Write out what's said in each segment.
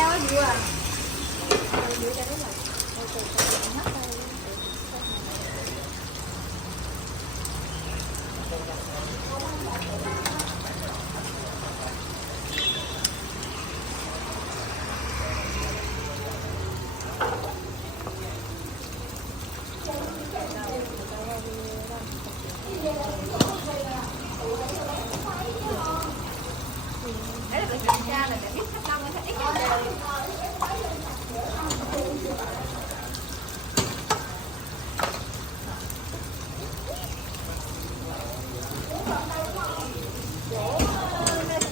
cao á vừa à. Đấy là phải kiểm tra là để biết khách đông hay khách ít á.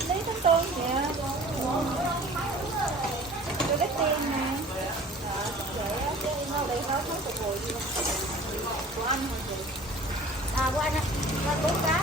Lý Thánh Tôn kìa. Tôi biết tiền nè. Để nói phục vụ gì của anh hả chị? À của anh á, con 4 cái.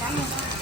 Cảm ơn.